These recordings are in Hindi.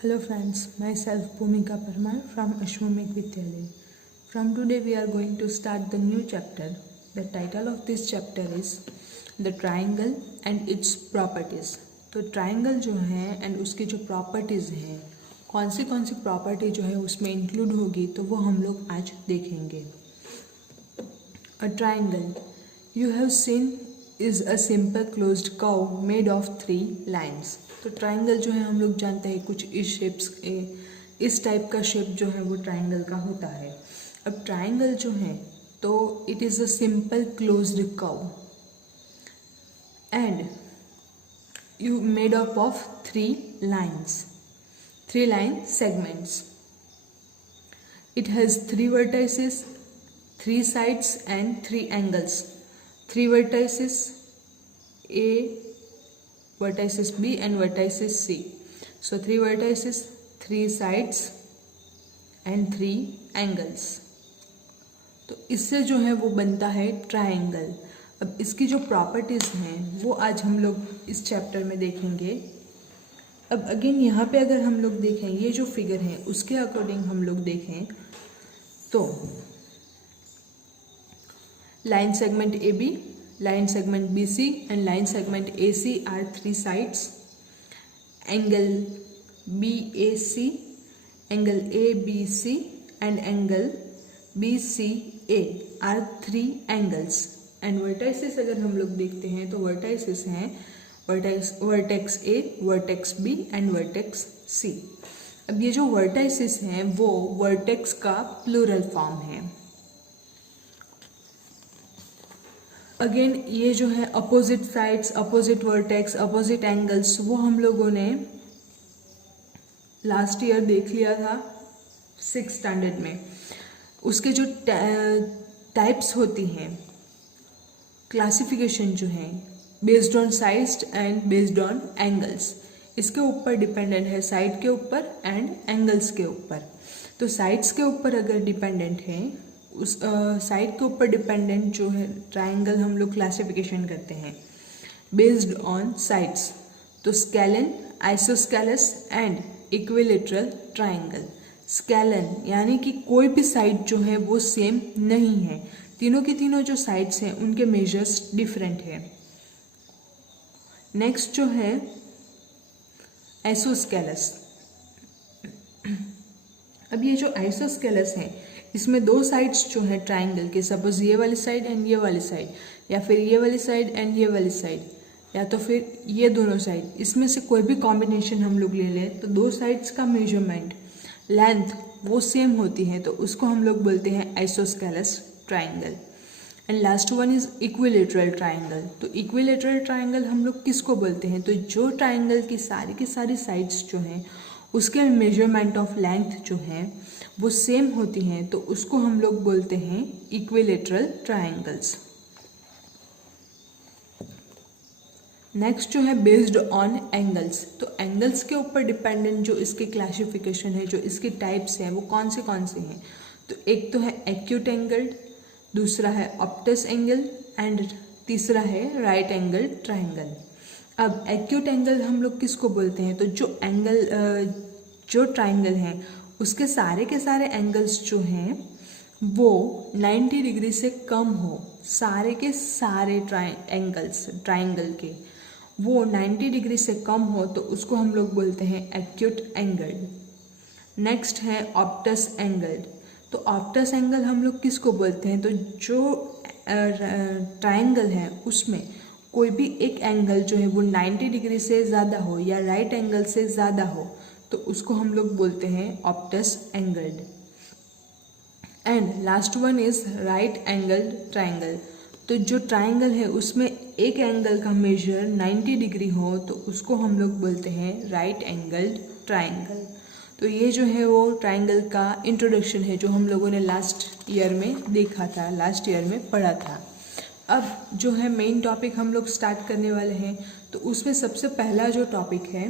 Hello friends, myself Bhumika Parmar from Ashwamik Vidyalaya. From today we are going to start the new chapter. The title of this chapter is The Triangle and its Properties. तो ट्राइंगल जो है एंड उसकी जो प्रॉपर्टीज़ हैं, कौन सी प्रॉपर्टी जो है उसमें इंक्लूड होगी, तो वो हम लोग आज देखेंगे. A triangle you have seen is a simple closed curve made of 3 lines. तो ट्राइंगल जो है हम लोग जानते हैं कुछ इस टाइप का शेप जो है वो ट्राइंगल का होता है. अब ट्राइंगल जो है तो it is a simple closed curve and you made up of 3 line segments. It has 3 vertices, 3 sides and 3 angles. 3 vertices A, vertices B and vertices C. So 3 vertices, 3 sides and 3 angles. तो इससे जो है वो बनता है ट्राइंगल. अब इसकी जो प्रॉपर्टीज़ हैं वो आज हम लोग इस चैप्टर में देखेंगे. अब अगेन यहाँ पे अगर हम लोग देखें ये जो फिगर है उसके अकॉर्डिंग हम लोग देखें तो line segment A B, line segment B C and line segment A C are 3 sides. Angle B A C, angle A B C and angle B C A are 3 angles. And vertices अगर हम लोग देखते हैं तो वर्टाइसेस हैं vertex A, vertex B and vertex C. अब ये जो वर्टाइसेस हैं वो वर्टेक्स का प्लूरल फॉर्म है. अगेन ये जो है opposite sides, opposite vertex, opposite angles वो हम लोगों ने लास्ट ईयर देख लिया था 6th स्टैंडर्ड में. उसके जो टाइप्स होती हैं, क्लासिफिकेशन जो है based on sides and based on angles, इसके ऊपर डिपेंडेंट है, साइड के ऊपर एंड एंगल्स के ऊपर. तो साइड्स के ऊपर अगर डिपेंडेंट है, उस साइड के ऊपर डिपेंडेंट जो है ट्राइंगल हम लोग क्लासिफिकेशन करते हैं बेस्ड ऑन साइड्स. तो scalene, isosceles and equilateral triangle. Scalene यानी कि कोई भी साइड जो है वो सेम नहीं है, तीनों की तीनों जो साइड्स हैं उनके मेजर्स डिफरेंट है. नेक्स्ट जो है आइसोस्केलस. अब ये जो आइसोस्केलस है इसमें 2 साइड्स जो है ट्राइंगल के, सपोज ये वाली साइड एंड ये वाली साइड, या फिर ये वाली साइड एंड ये वाली साइड, या तो फिर ये दोनों साइड, इसमें से कोई भी कॉम्बिनेशन हम लोग ले लें तो 2 साइड्स का मेजरमेंट, लेंथ वो सेम होती है, तो उसको हम लोग बोलते हैं isosceles triangle. And last one is equilateral triangle. तो इक्विलेटरल ट्राइंगल हम लोग किसको बोलते हैं, तो जो ट्राइंगल की सारी साइड्स जो हैं उसके मेजरमेंट ऑफ लेंथ जो है वो सेम होती हैं, तो उसको हम लोग बोलते हैं इक्विलेटरल ट्राइंगल्स. नेक्स्ट जो है बेस्ड ऑन एंगल्स. तो एंगल्स के ऊपर डिपेंडेंट जो इसके क्लासिफिकेशन है, जो इसके टाइप्स हैं वो कौन से हैं, तो एक तो है एक्यूट एंगल, दूसरा है ऑप्टस एंगल एंड तीसरा है राइट एंगल ट्राइंगल. अब एक्यूट एंगल हम लोग किसको बोलते हैं, तो जो ट्राइंगल है उसके सारे के सारे एंगल्स जो हैं वो 90 डिग्री से कम हो, सारे के सारे एंगल्स ट्राइंगल के वो 90 डिग्री से कम हो, तो उसको हम लोग बोलते हैं एक्यूट एंगल. नेक्स्ट है ऑप्टस एंगल. तो ऑप्टस एंगल हम लोग किसको बोलते हैं, तो जो ट्राइंगल है उसमें कोई भी एक एंगल जो है वो 90 डिग्री से ज़्यादा हो या राइट एंगल से ज़्यादा हो, तो उसको हम लोग बोलते हैं Optus angle. And last one is right angle triangle. तो जो ट्राइंगल है उसमें एक एंगल का मेजर 90 डिग्री हो, तो उसको हम लोग बोलते हैं राइट एंगल ट्राइंगल. तो ये जो है वो ट्राइंगल का इंट्रोडक्शन है जो हम लोगों ने लास्ट ईयर में देखा था, लास्ट ईयर में पढ़ा था. अब जो है मेन टॉपिक हम लोग स्टार्ट करने वाले हैं. तो उसमें सबसे पहला जो टॉपिक है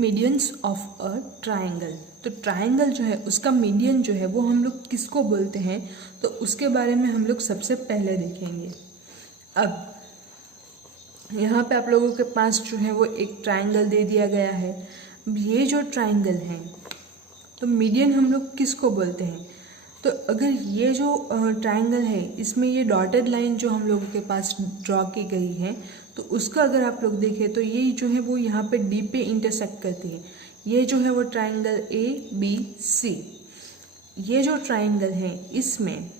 मीडियंस ऑफ अ ट्राइंगल. तो ट्राइंगल जो है उसका मीडियन जो है वो हम लोग किसको बोलते हैं, तो उसके बारे में हम लोग सबसे पहले देखेंगे. अब यहाँ पे आप लोगों के पास जो है वो एक ट्राइंगल दे दिया गया है. ये जो ट्राइंगल है तो मीडियन हम लोग किसको बोलते हैं? तो अगर ये जो ट्राइंगल है इसमें ये डॉटेड लाइन जो हम लोगों के पास ड्रॉ की गई है तो उसका अगर आप लोग देखें तो ये जो है वो यहाँ पे डी पे इंटरसेक्ट करती है। ये जो है वो ट्राइंगल ABC, ये जो ट्राइंगल है इसमें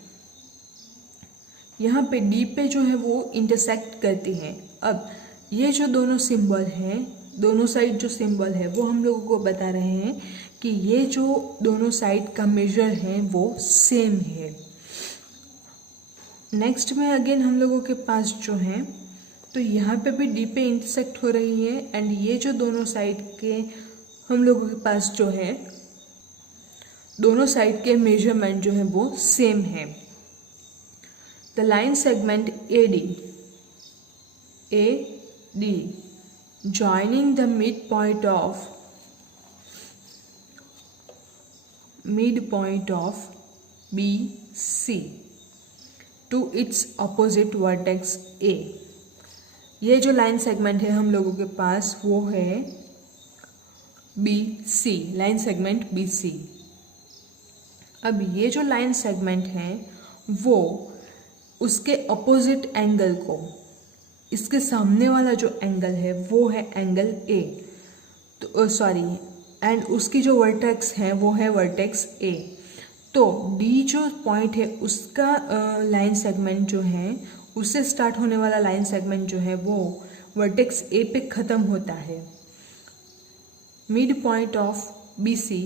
यहाँ पे डी पे जो है वो इंटरसेक्ट करती है। अब ये जो दोनों सिंबल हैं, दोनों साइड जो सिंबल है वो हम लोगों को बता रहे हैं कि ये जो दोनों साइड का मेजर है वो सेम है। नेक्स्ट में अगेन हम लोगों के पास जो है तो यहाँ पे भी डी पे इंटरसेक्ट हो रही है एंड ये जो दोनों साइड के हम लोगों के पास जो है दोनों साइड के मेजरमेंट जो है वो सेम है। The line segment AD joining the midpoint of BC to its opposite vertex A। ये जो लाइन सेगमेंट है हम लोगों के पास वो है BC, लाइन सेगमेंट BC। अब ये जो लाइन सेगमेंट है वो उसके अपोजिट एंगल को, इसके सामने वाला जो एंगल है वो है एंगल A, तो सॉरी, एंड उसकी जो वर्टेक्स है वो है वर्टेक्स A। तो D जो पॉइंट है उसका लाइन सेगमेंट जो है उससे स्टार्ट होने वाला लाइन सेगमेंट जो है वो वर्टेक्स A पे ख़त्म होता है। मिड पॉइंट ऑफ BC,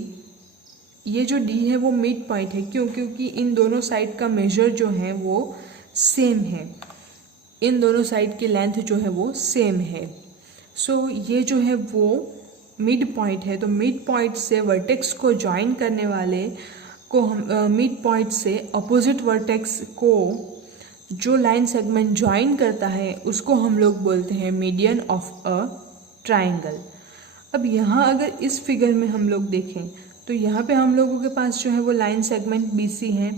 ये जो D है वो मिड पॉइंट है, क्योंकि इन दोनों साइड का मेजर जो है वो सेम है, इन दोनों साइड की लेंथ जो है वो सेम है। सो ये जो है वो मिड पॉइंट है। तो मिड पॉइंट से वर्टेक्स को ज्वाइन करने वाले को हम मिड पॉइंट से अपोजिट वर्टेक्स को जो लाइन सेगमेंट ज्वाइन करता है उसको हम लोग बोलते हैं मीडियन ऑफ अ ट्राइंगल। अब यहाँ अगर इस फिगर में हम लोग देखें तो यहाँ पे हम लोगों के पास जो है वो लाइन सेगमेंट BC है।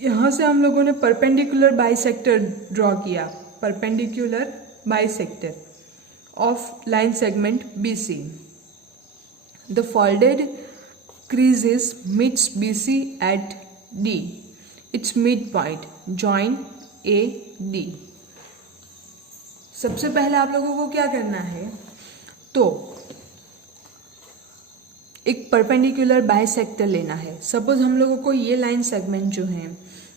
यहाँ से हम लोगों ने परपेंडिकुलर बाइसेक्टर ड्रॉ किया, perpendicular bisector of line segment BC। The folded creases meets BC at D, its midpoint, join AD। सबसे पहले आप लोगों को क्या करना है, तो एक परपेंडिकुलर बाइसेक्टर लेना है। सपोज हम लोगों को ये लाइन सेगमेंट जो है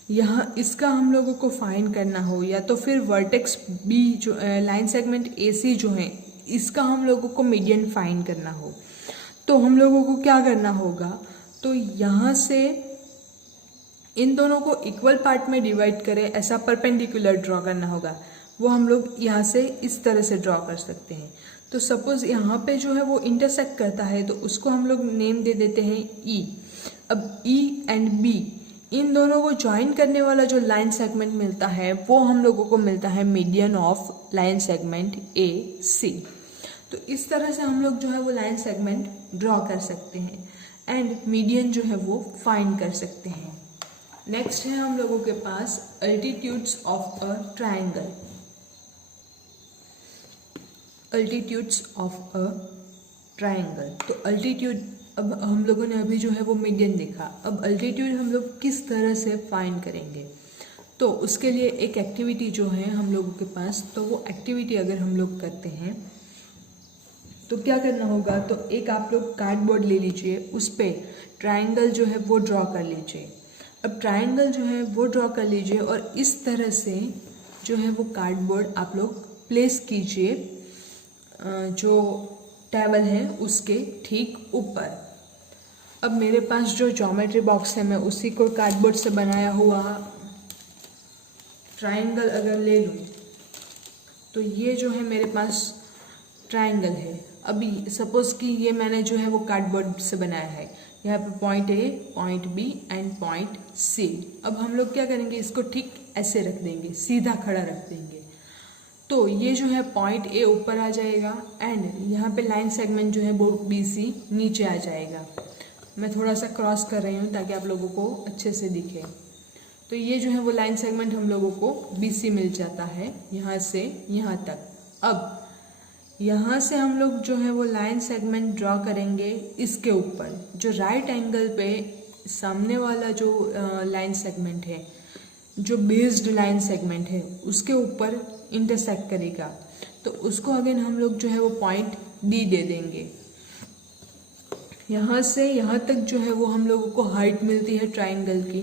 यहाँ इसका हम लोगों को फाइंड करना हो, या तो फिर वर्टेक्स B जो लाइन सेगमेंट AC जो है इसका हम लोगों को मीडियन फाइंड करना हो, तो हम लोगों को क्या करना होगा, तो यहाँ से इन दोनों को इक्वल पार्ट में डिवाइड करें ऐसा परपेंडिकुलर ड्रॉ करना होगा। वो हम लोग यहाँ से इस तरह से ड्रॉ कर सकते हैं। तो सपोज यहाँ पे जो है वो इंटरसेक्ट करता है तो उसको हम लोग नेम दे देते हैं E। अब E एंड B इन दोनों को ज्वाइन करने वाला जो लाइन सेगमेंट मिलता है वो हम लोगों को मिलता है median of line segment AC। तो इस तरह से हम लोग जो है वो लाइन सेगमेंट ड्रॉ कर सकते हैं एंड मीडियन जो है वो फाइंड कर सकते हैं। नेक्स्ट है हम लोगों के पास altitudes of a triangle. Altitudes of a triangle, तो अल्टीट्यूड, अब हम लोगों ने अभी जो है वो मीडियन देखा, अब अल्टीट्यूड हम लोग किस तरह से फाइंड करेंगे, तो उसके लिए एक एक्टिविटी जो है हम लोगों के पास, तो वो एक्टिविटी अगर हम लोग करते हैं तो क्या करना होगा, तो एक आप लोग कार्डबोर्ड ले लीजिए, उस पर ट्राइंगल जो है वो ड्रॉ कर लीजिए। अब ट्राइंगल जो है वो ड्रॉ कर लीजिए और इस तरह से जो है वो कार्डबोर्ड आप लोग प्लेस कीजिए जो टेबल है उसके ठीक ऊपर। अब मेरे पास जो ज्योमेट्री बॉक्स है मैं उसी को कार्डबोर्ड से बनाया हुआ ट्राइंगल अगर ले लूँ तो ये जो है मेरे पास ट्राइंगल है। अभी सपोज कि ये मैंने जो है वो कार्डबोर्ड से बनाया है, यहाँ पे point A, point B and point C। अब हम लोग क्या करेंगे, इसको ठीक ऐसे रख देंगे, सीधा खड़ा रख देंगे, तो ये जो है पॉइंट A ऊपर आ जाएगा एंड यहाँ पे लाइन सेगमेंट जो है वो BC नीचे आ जाएगा। मैं थोड़ा सा क्रॉस कर रही हूँ ताकि आप लोगों को अच्छे से दिखे। तो ये जो है वो लाइन सेगमेंट हम लोगों को BC मिल जाता है यहाँ से यहाँ तक। अब यहाँ से हम लोग जो है वो लाइन सेगमेंट ड्रॉ करेंगे इसके ऊपर, जो राइट एंगल पे सामने वाला जो लाइन सेगमेंट है, जो बेस्ड लाइन सेगमेंट है, उसके ऊपर इंटरसेक्ट करेगा। तो उसको अगेन हम लोग जो है वो पॉइंट डी दे देंगे। यहाँ से यहाँ तक जो है वो हम लोगों को हाइट मिलती है ट्राइंगल की,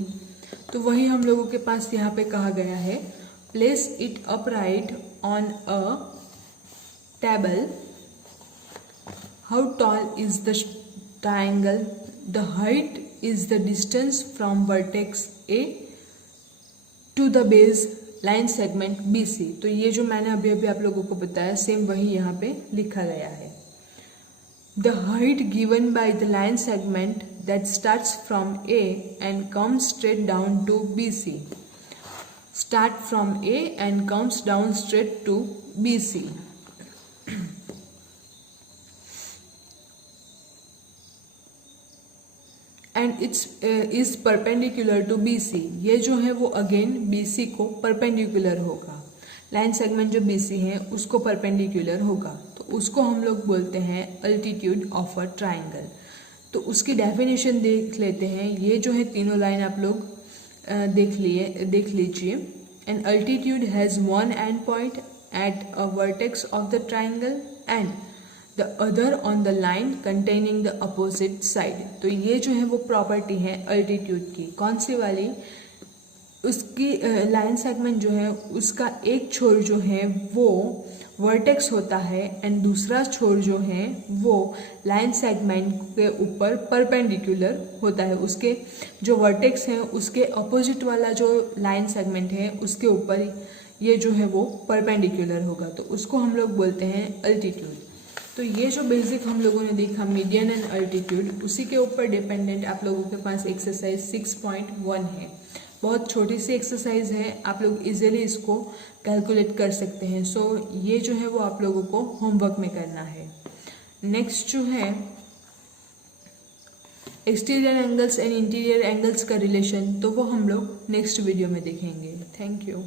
तो वही हम लोगों के पास यहाँ पे कहा गया है, place it upright on a table, how tall is the triangle, the height is the distance from vertex A to the base line segment B C. तो ये जो मैंने अभी अभी आप लोगों को बताया सेम वही यहाँ पे लिखा गया है। The height given by the line segment that starts from A and comes straight down to BC. Start from A and comes down straight to BC. And it's is perpendicular to BC. ये जो है वो अगेन BC को परपेंडिकुलर होगा। लाइन सेगमेंट जो BC है उसको परपेंडिकुलर होगा, तो उसको हम लोग बोलते हैं अल्टीट्यूड ऑफ अ ट्राइंगल। तो उसकी डेफिनेशन देख लेते हैं। ये जो है तीनों लाइन आप लोग देख लीजिए। An altitude has one end point at a vertex of the triangle and the other on the line containing the opposite side. तो ये जो है वो प्रॉपर्टी है अल्टीट्यूड की। कौन सी वाली? उसकी लाइन सेगमेंट जो है उसका एक छोर जो है वो वर्टेक्स होता है एंड दूसरा छोर जो है वो लाइन सेगमेंट के ऊपर परपेंडिकुलर होता है। उसके जो वर्टेक्स है उसके अपोजिट वाला जो लाइन सेगमेंट है उसके ऊपर ये जो है वो परपेंडिकुलर होगा, तो उसको हम लोग बोलते हैं अल्टीट्यूड। तो ये जो बेसिक हम लोगों ने देखा मीडियन एंड अल्टीट्यूड, उसी के ऊपर डिपेंडेंट आप लोगों के पास एक्सरसाइज 6.1 है। बहुत छोटी सी एक्सरसाइज है, आप लोग इजीली इसको कैलकुलेट कर सकते हैं। सो ये जो है वो आप लोगों को होमवर्क में करना है। नेक्स्ट जो है exterior angles and interior angles का रिलेशन, तो वो हम लोग नेक्स्ट वीडियो में देखेंगे। Thank you.